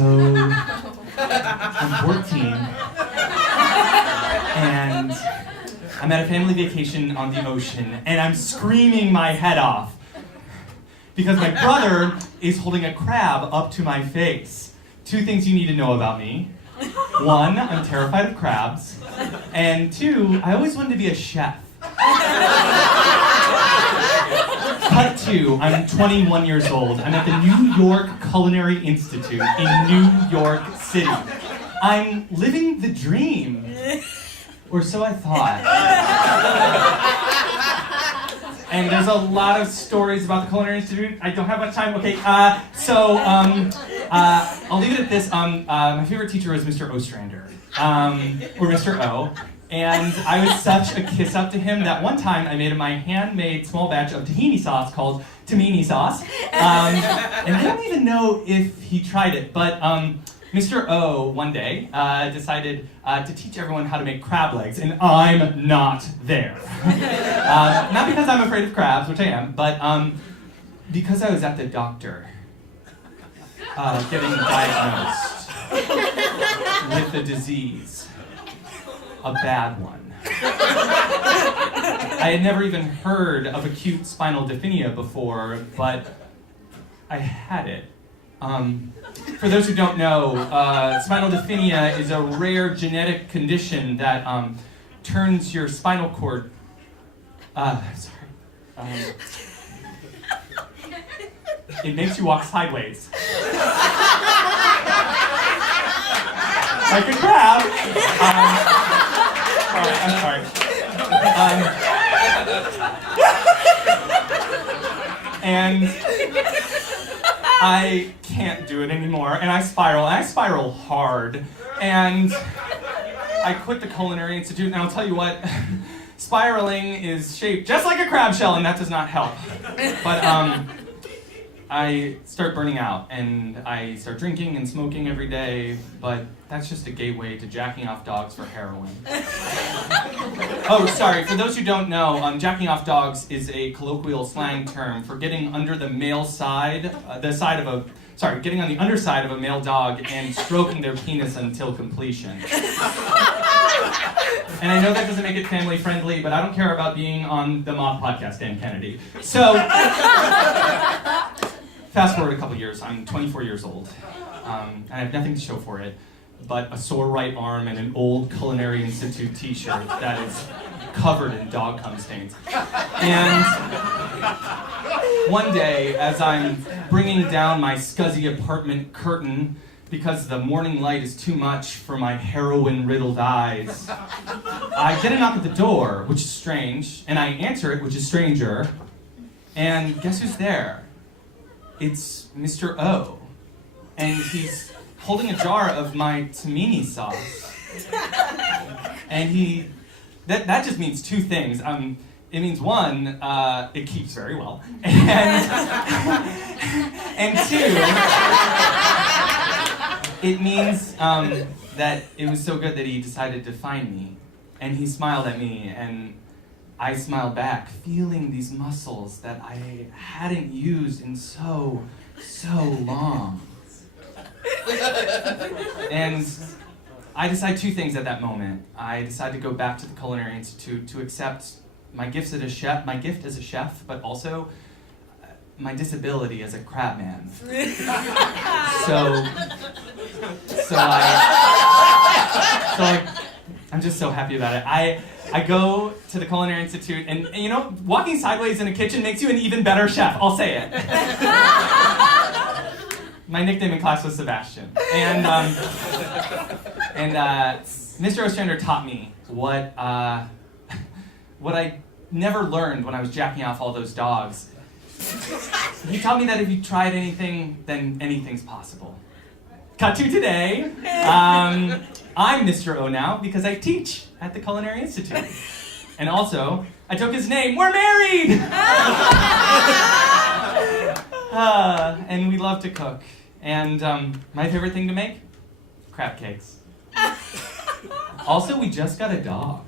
So, I'm 14, and I'm at a family vacation on the ocean, and I'm screaming my head off because my brother is holding a crab up to my face. 2 things you need to know about me. 1, I'm terrified of crabs, and 2, I always wanted to be a chef. Cut 2, I'm 21 years old. I'm at the New York Culinary Institute in New York City. I'm living the dream. Or so I thought. And there's a lot of stories about the Culinary Institute. I don't have much time. Okay, I'll leave it at this. My favorite teacher was Mr. Ostrander, or Mr. O. And I was such a kiss up to him that one time I made my handmade small batch of tahini sauce called tamini sauce. And I don't even know if he tried it, but Mr. O one day decided to teach everyone how to make crab legs, and I'm not there. Not because I'm afraid of crabs, which I am, but because I was at the doctor getting diagnosed with the disease. A bad one. I had never even heard of acute spinal dyspnea before, but I had it. For those who don't know, spinal dyspnea is a rare genetic condition that turns your spinal cord. It makes you walk sideways. Like a crab. I'm sorry. And I can't do it anymore, and I spiral hard. And I quit the Culinary Institute, and I'll tell you what, spiraling is shaped just like a crab shell, and that does not help. But I start burning out, and I start drinking and smoking every day, but that's just a gateway to jacking off dogs for heroin. Oh, sorry, for those who don't know, jacking off dogs is a colloquial slang term for getting under the male side, getting on the underside of a male dog and stroking their penis until completion. And I know that doesn't make it family friendly, but I don't care about being on the Moth podcast, Dan Kennedy. So, fast forward a couple years, I'm 24 years old. And I have nothing to show for it but a sore right arm and an old Culinary Institute t-shirt that is covered in dog cum stains. And one day, as I'm bringing down my scuzzy apartment curtain because the morning light is too much for my heroin-riddled eyes, I get a knock at the door, which is strange, and I answer it, which is stranger, and guess who's there? It's Mr. O, and he's holding a jar of my tamini sauce. And that just means 2 things. It means 1, it keeps very well, and 2, it means that it was so good that he decided to find me, and he smiled at me, and I smiled back, feeling these muscles that I hadn't used in so long. And I decide 2 things at that moment. I decide to go back to the Culinary Institute to accept my gift as a chef, but also my disability as a crab man. I'm just so happy about it. I go to the Culinary Institute, and you know, walking sideways in a kitchen makes you an even better chef. I'll say it. My nickname in class was Sebastian, and Mr. Ostrander taught me what I never learned when I was jacking off all those dogs. He taught me that if you tried anything, then anything's possible. Cut to today. I'm Mr. O now because I teach at the Culinary Institute. And also, I took his name. We're married! And we love to cook. And my favorite thing to make? Crab cakes. Also, we just got a dog.